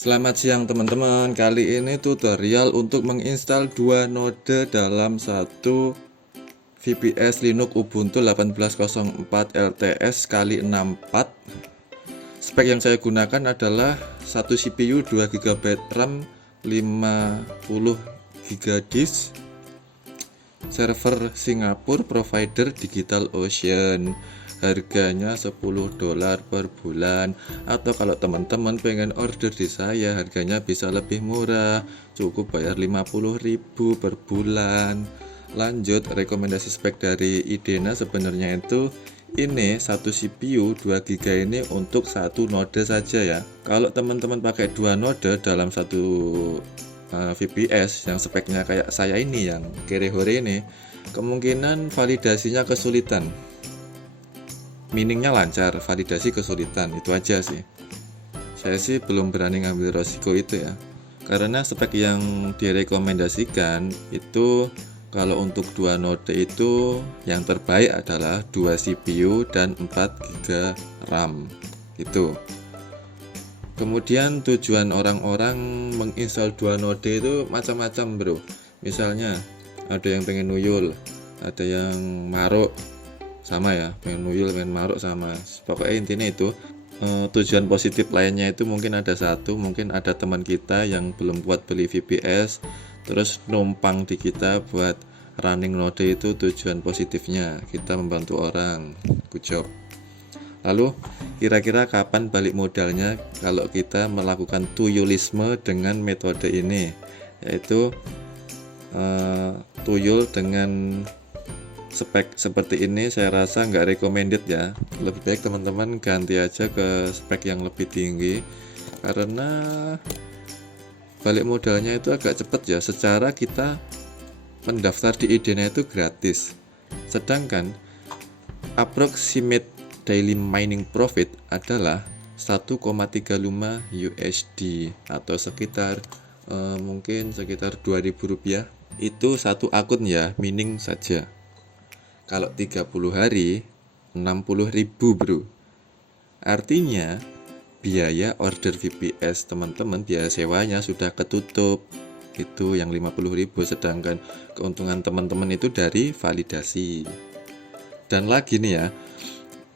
Selamat siang teman-teman. Kali ini tutorial untuk menginstal dua node dalam satu VPS Linux Ubuntu 18.04 LTS kali 64. Spek yang saya gunakan adalah satu CPU 2 GB RAM 50 GB disk, server Singapura, provider DigitalOcean. Harganya $10 per bulan. Atau kalau teman-teman pengen order di saya, harganya bisa lebih murah, cukup bayar 50.000 per bulan. Lanjut, rekomendasi spek dari Idena sebenarnya itu ini satu CPU 2 GB ini untuk satu node saja ya. Kalau teman-teman pakai dua node dalam satu VPS yang speknya kayak saya ini, yang kere-hore ini, kemungkinan validasinya kesulitan. Miningnya lancar, validasi kesulitan, itu aja sih. Saya sih belum berani ngambil resiko itu ya, karena spek yang direkomendasikan itu kalau untuk dua node itu yang terbaik adalah 2 CPU dan 4 GB RAM itu. Kemudian tujuan orang-orang menginstal dua node itu macam-macam bro. Misalnya ada yang pengen nuyul, ada yang maruk, sama ya, pengen nuyul, pengen maruk, sama. Pokoknya intinya itu tujuan positif lainnya itu mungkin ada satu, mungkin ada teman kita yang belum buat beli VPS terus numpang di kita buat running node, itu tujuan positifnya kita membantu orang. Good job. Lalu kira-kira kapan balik modalnya kalau kita melakukan tuyulisme dengan metode ini, yaitu tuyul dengan spek seperti ini? Saya rasa nggak recommended ya. Lebih baik teman-teman ganti aja ke spek yang lebih tinggi, karena balik modalnya itu agak cepat ya. Secara kita mendaftar di Idena itu gratis, sedangkan approximate daily mining profit adalah 1,35 USD atau sekitar mungkin sekitar 2.000 rupiah. Itu satu akun ya, mining saja. Kalau 30 hari 60.000 bro. Artinya biaya order VPS teman-teman, biaya sewanya sudah ketutup, itu yang 50.000. Sedangkan keuntungan teman-teman itu dari validasi. Dan lagi nih ya,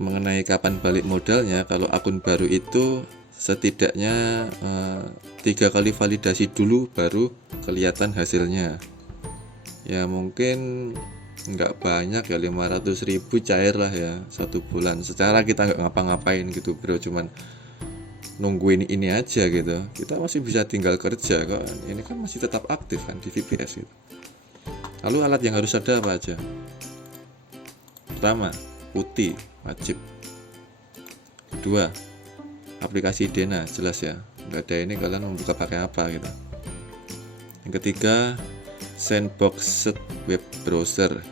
mengenai kapan balik modalnya, kalau akun baru itu setidaknya 3 kali validasi dulu baru kelihatan hasilnya. Ya mungkin nggak banyak ya, 500.000 cair lah ya satu bulan. Secara kita nggak ngapa-ngapain gitu bro, cuman nungguin ini aja gitu. Kita masih bisa tinggal kerja kok, ini kan masih tetap aktif kan di VPS gitu. Lalu alat yang harus ada apa aja? Pertama, putih wajib. Kedua, aplikasi Idena, jelas ya, nggak ada ini kalian membuka pakai apa gitu. Yang ketiga, Sandboxed web browser.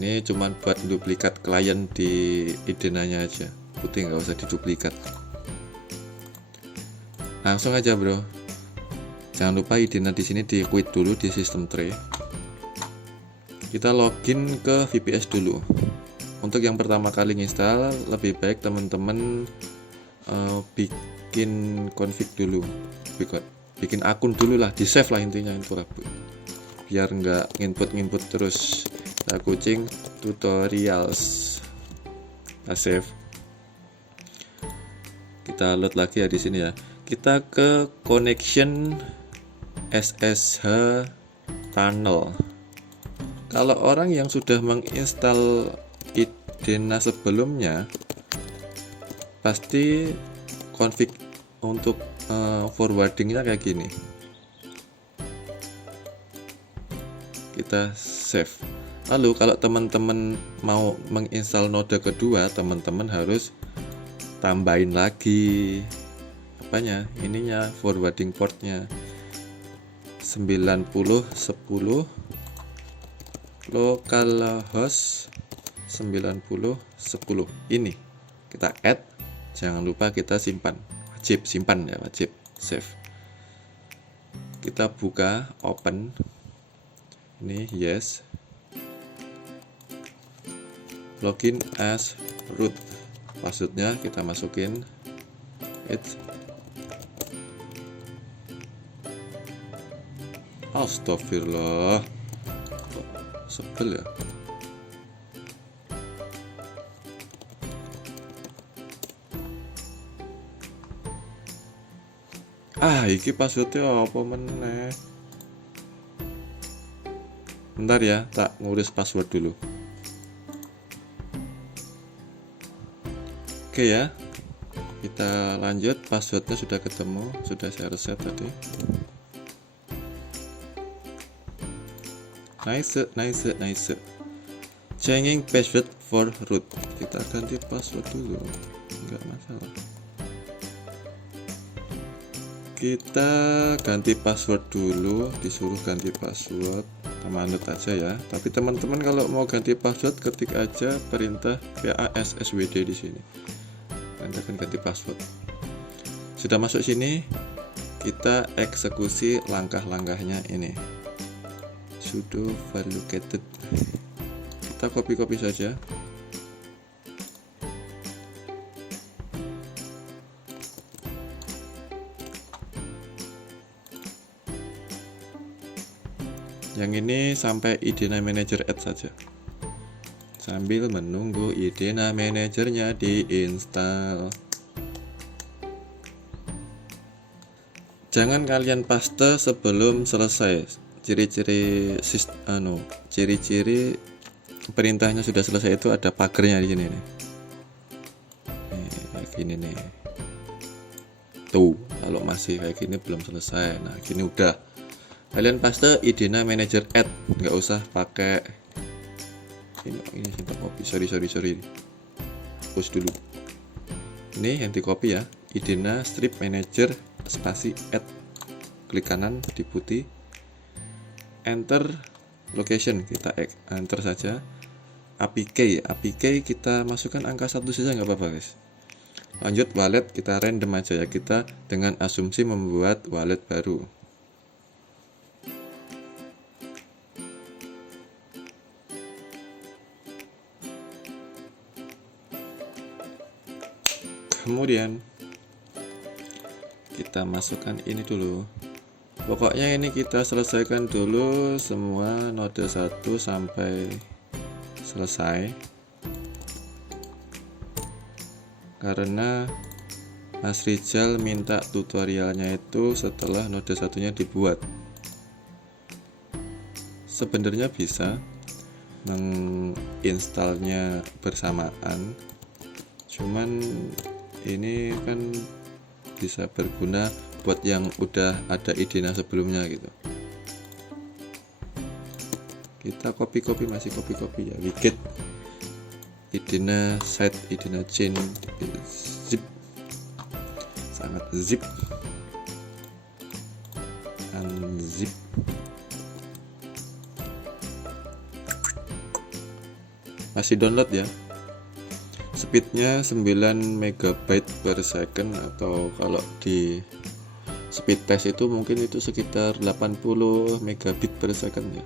Ini cuman buat duplikat klien di Idenanya aja, putih, nggak usah diduplikat. Langsung aja bro. Jangan lupa Idena di sini di quit dulu di sistem tray. Kita login ke VPS dulu. Untuk yang pertama kali install, lebih baik teman-teman bikin config dulu, bikin akun dulu lah, di save lah intinya itu lah, biar nggak nginput terus. Kita kucing tutorials, kita save, kita load lagi ya di sini ya. Kita ke connection SSH tunnel. Kalau orang yang sudah menginstal Idena sebelumnya, pasti config untuk forwardingnya kayak gini. Kita save. Lalu kalau teman-teman mau menginstal node kedua, teman-teman harus tambahin lagi apanya, ininya, forwarding portnya 9010 localhost 9010 ini kita add. Jangan lupa kita simpan, wajib simpan ya, wajib save. Kita buka, open ini, yes, login as root, passwordnya kita masukin It's Astagfirullah, kok sebel ya. Iki passwordnya apa meneh? Bentar ya, tak ngurus password dulu. Oke ya, kita lanjut. Passwordnya sudah ketemu, sudah saya reset tadi. Nice. Changing password for root. Kita ganti password dulu, nggak masalah. Kita ganti password dulu, disuruh ganti password, manut aja ya. Tapi teman-teman kalau mau ganti password, ketik aja perintah passwd di sini. Anda akan ganti password. Sudah masuk sini, kita eksekusi langkah-langkahnya ini. Sudo value-located. Kita copy saja. Yang ini sampai Idena Manager add saja. Sambil menunggu Idena Managernya diinstal. Jangan kalian paste sebelum selesai. Ciri-ciri perintahnya sudah selesai itu ada pagernya di sini nih. Kayak gini nih. Tuh, kalau masih kayak gini belum selesai. Nah, gini udah. Kalian paste Idena Manager add, nggak usah pakai ini kita copy. Sorry. Hapus dulu. Ini yang di copy ya. Idena strip manager spasi add. Klik kanan di putih. Enter location, kita enter saja. API key kita masukkan angka 1 saja nggak apa-apa guys. Lanjut wallet, kita random aja ya, kita dengan asumsi membuat wallet baru. Kemudian kita masukkan ini dulu. Pokoknya ini kita selesaikan dulu semua node 1 sampai selesai. Karena Mas Rizal minta tutorialnya itu setelah node 1-nya dibuat. Sebenarnya bisa menginstalnya bersamaan. Cuman ini kan bisa berguna buat yang udah ada Idena sebelumnya gitu. Kita masih copy ya. Widget Idena site, Idena chain, zip, sangat zip, unzip. Masih download ya. Speednya 9 MB per second, atau kalau di speed test itu mungkin itu sekitar 80 megabit per second ya.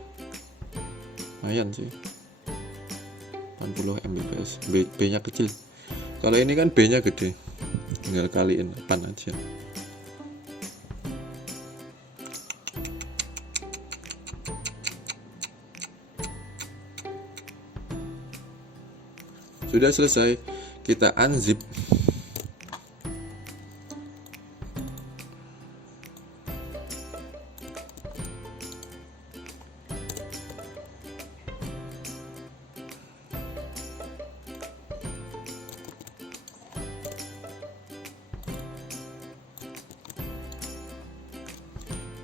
Lumayan sih, 80 Mbps. B nya kecil. Kalau ini kan B nya gede, tinggal kaliin 8 aja. Sudah selesai, kita unzip.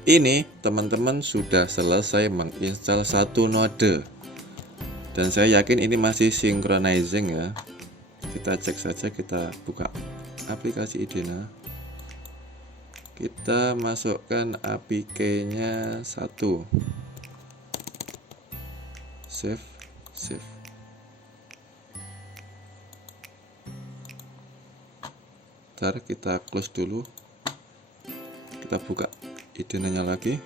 Ini teman-teman sudah selesai menginstal satu node, dan saya yakin ini masih synchronizing ya. Kita cek saja, kita buka aplikasi Idena, kita masukkan API key-nya 1, save. Ntar kita close dulu, kita buka Idena-nya lagi.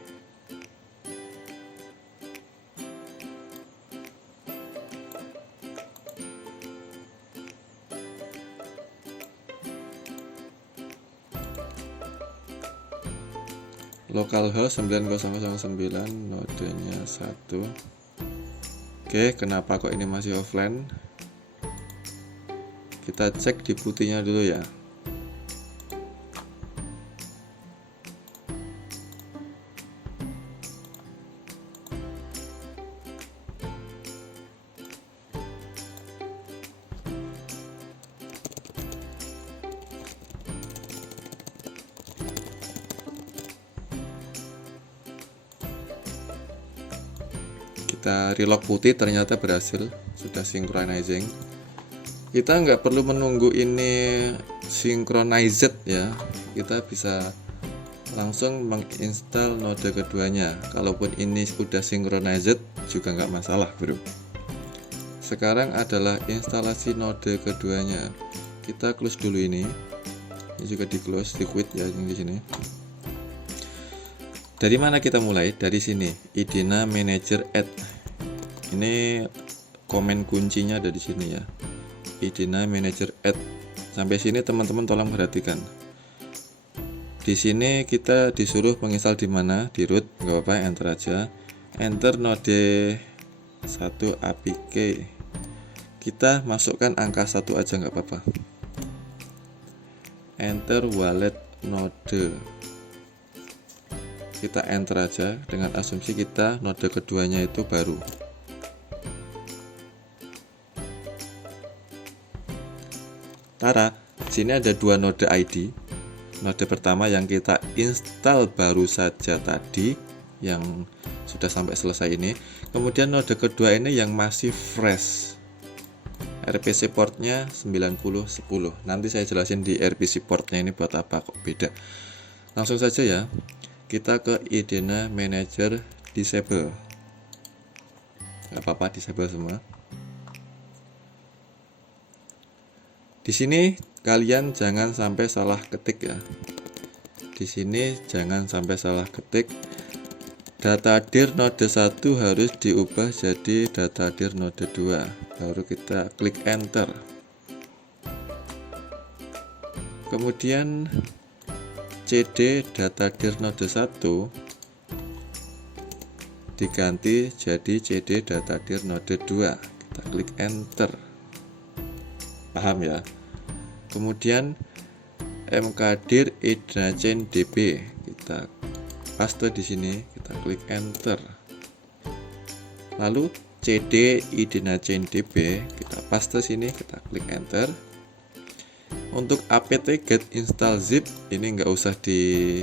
localhost 9009, nodenya 1. Oke, kenapa kok ini masih offline? Kita cek di putihnya dulu ya. Kita relock putih, ternyata berhasil, sudah synchronizing. Kita nggak perlu menunggu ini synchronized ya, kita bisa langsung menginstal node keduanya. Kalaupun ini sudah synchronized juga nggak masalah bro. Sekarang adalah instalasi node keduanya. Kita close dulu ini juga di close, di quit ya yang di sini. Dari mana kita mulai? Dari sini, Idena Manager Add. Ini komen kuncinya ada di sini ya. Idena Manager Add. Sampai sini teman-teman tolong perhatikan. Di sini kita disuruh menginstal di mana? Di root, nggak apa-apa, enter aja. Enter node 1 APK. Kita masukkan angka 1 aja nggak apa-apa. Enter wallet node. Kita enter aja dengan asumsi kita node keduanya itu baru. Tara, sini ada dua node ID. Node pertama yang kita install baru saja tadi, yang sudah sampai selesai ini. Kemudian node kedua ini yang masih fresh. RPC portnya 9010. Nanti saya jelasin di RPC portnya ini buat apa kok beda. Langsung saja ya. Kita ke Idena Manager Disable. Gak apa-apa, disable semua. Di sini kalian jangan sampai salah ketik ya. Di sini jangan sampai salah ketik. Data dir node 1 harus diubah jadi data dir node 2. Baru kita klik enter. Kemudian CD data dir node 1 diganti jadi CD data dir node 2. Kita klik enter. Paham ya? Kemudian mkdir Idena Chain DB kita paste di sini, kita klik enter. Lalu CD Idena Chain DB kita paste sini, kita klik enter. Untuk apt-get install zip ini nggak usah di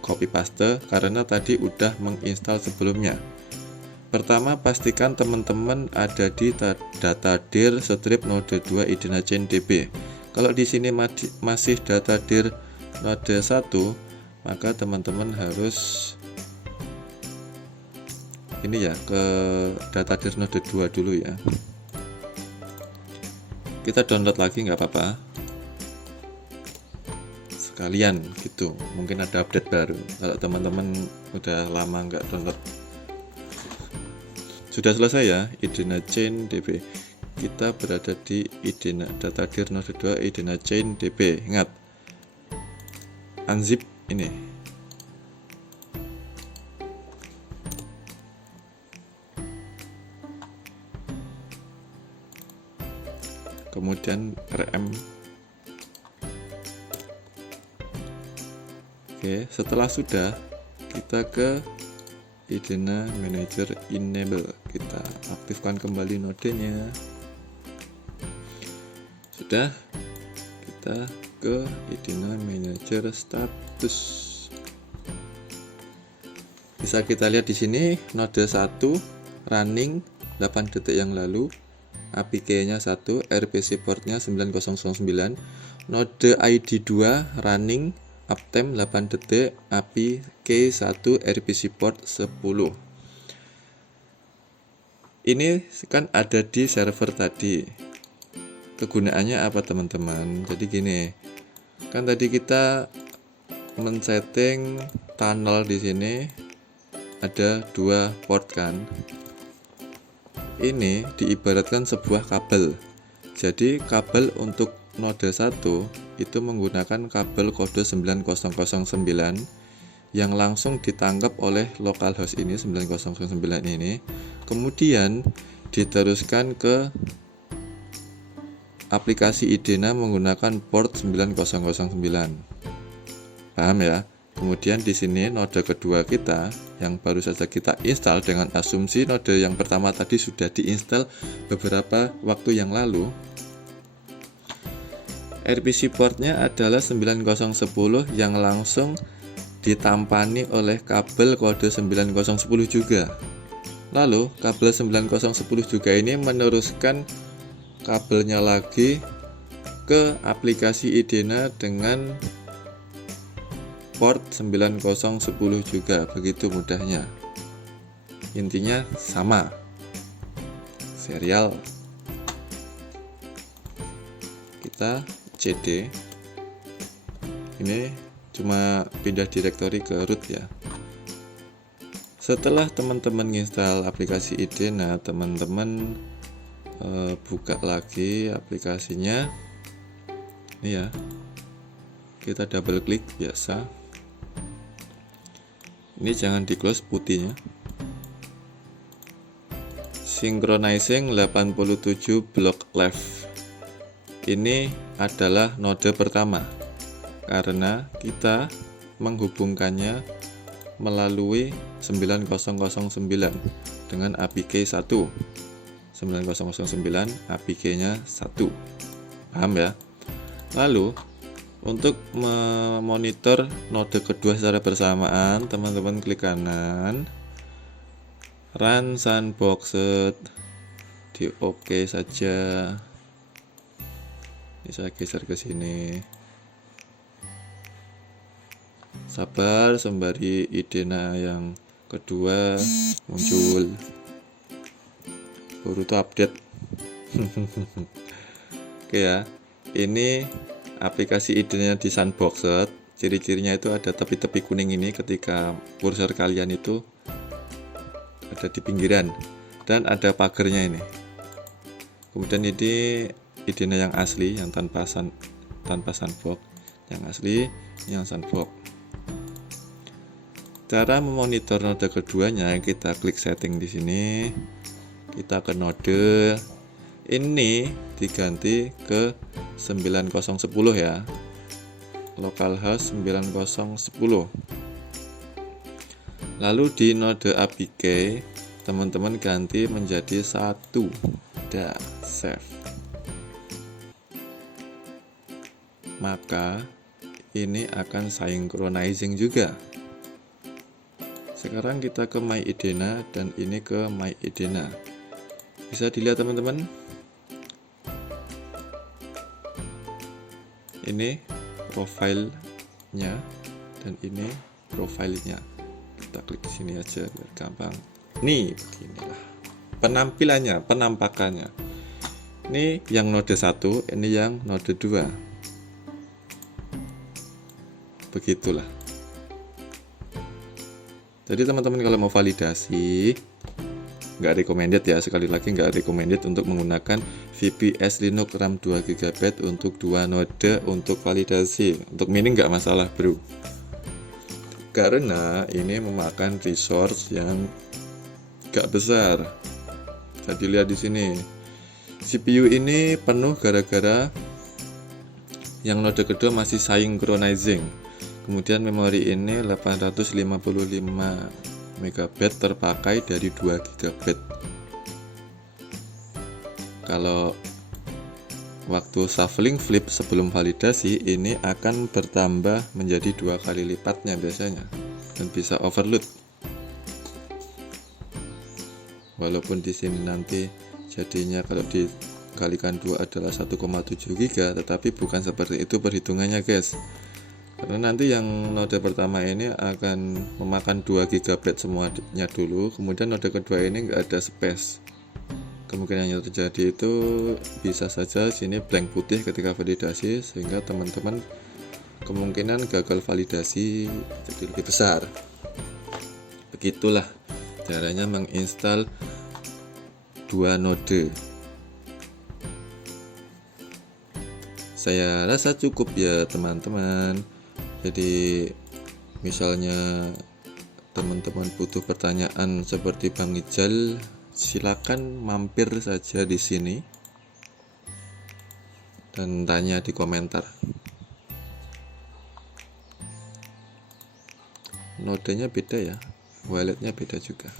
copy paste karena tadi udah menginstal sebelumnya. Pertama, pastikan teman-teman ada di data dir strip node 2 Idena Chain DB. Kalau di sini masih data dir node 1, maka teman-teman harus ini ya, ke data dir node 2 dulu ya. Kita download lagi nggak apa-apa, sekalian gitu, mungkin ada update baru kalau teman-teman udah lama nggak download. Sudah selesai ya Idena Chain DB. Kita berada di Idena data dir node 2 Idena Chain DB. Ingat, unzip ini. Kemudian rm. Oke, setelah sudah, kita ke Idena Manager Enable. Kita aktifkan kembali nodenya. Sudah, kita ke Idena Manager Status. Bisa kita lihat di sini node 1 running 8 detik yang lalu. APK-nya 1, RPC portnya 9009, node ID 2 running uptime 8 detik, APK 1, RPC port 10. Ini kan ada di server tadi. Kegunaannya apa teman-teman? Jadi gini, kan tadi kita men-setting tunnel di sini ada 2 port kan. Ini diibaratkan sebuah kabel. Jadi kabel untuk node 1 itu menggunakan kabel kode 9009 yang langsung ditangkap oleh localhost ini 9009 ini, kemudian diteruskan ke aplikasi IDENA menggunakan port 9009. Paham ya? Kemudian di sini node kedua kita yang baru saja kita install, dengan asumsi node yang pertama tadi sudah diinstal beberapa waktu yang lalu. RPC portnya adalah 9010 yang langsung ditampani oleh kabel kode 9010 juga. Lalu kabel 9010 juga ini meneruskan kabelnya lagi ke aplikasi IDENA dengan port 9010 juga. Begitu mudahnya. Intinya sama. Serial. Kita CD. Ini cuma pindah direktori ke root ya. Setelah teman-teman install aplikasi IDENA, teman-teman buka lagi aplikasinya. Ini ya. Kita double klik biasa. Ini jangan di close putihnya. Synchronizing 87 block left. Ini adalah node pertama karena kita menghubungkannya melalui 9009 dengan APK 1. 9009 APK-nya 1. Paham ya? Lalu untuk memonitor node kedua secara bersamaan, teman-teman klik kanan, run sandboxed, di OK saja. Ini saya geser ke sini. Sabar sembari IDENA yang kedua muncul. Baru tuh update. Oke ya. Ini aplikasi IDENA di sandboxed. Ciri-cirinya itu ada tepi-tepi kuning ini ketika kursor kalian itu ada di pinggiran, dan ada pagernya ini. Kemudian ini IDENA yang asli, yang tanpa sandbox. Yang asli, yang sandbox. Cara memonitor node keduanya, kita klik setting di sini. Kita ke node ini diganti ke 9010 ya. Localhost 9010. Lalu di node APK teman-teman ganti menjadi 1. Dah, save. Maka ini akan synchronizing juga. Sekarang kita ke My IDENA dan ini ke My IDENA. Bisa dilihat teman-teman. Ini profilnya dan ini profilnya. Kita klik di sini aja biar gampang. Nih, beginilah penampilannya, penampakannya. Ini yang node 1, ini yang node 2. Begitulah. Jadi teman-teman kalau mau validasi, nggak recommended ya, sekali lagi nggak recommended untuk menggunakan VPS Linux RAM 2GB untuk 2 node untuk validasi. Untuk mining nggak masalah bro, karena ini memakan resource yang nggak besar. Jadi lihat di sini, CPU ini penuh gara-gara yang node kedua masih synchronizing. Kemudian memori ini 855 MB terpakai dari 2 GB. Kalau waktu shuffling flip sebelum validasi, ini akan bertambah menjadi 2 kali lipatnya biasanya dan bisa overload. Walaupun di sini nanti jadinya kalau dikalikan 2 adalah 1,7 GB, tetapi bukan seperti itu perhitungannya guys. Karena nanti yang node pertama ini akan memakan 2 GB semuanya dulu, kemudian node kedua ini nggak ada space. Kemungkinan yang terjadi itu bisa saja sini blank putih ketika validasi, sehingga teman-teman kemungkinan gagal validasi jadi lebih besar. Begitulah caranya menginstal 2 node. Saya rasa cukup ya teman-teman. Jadi misalnya teman-teman butuh pertanyaan seperti Bang Ijal, silakan mampir saja di sini dan tanya di komentar. Nodenya beda ya, walletnya beda juga.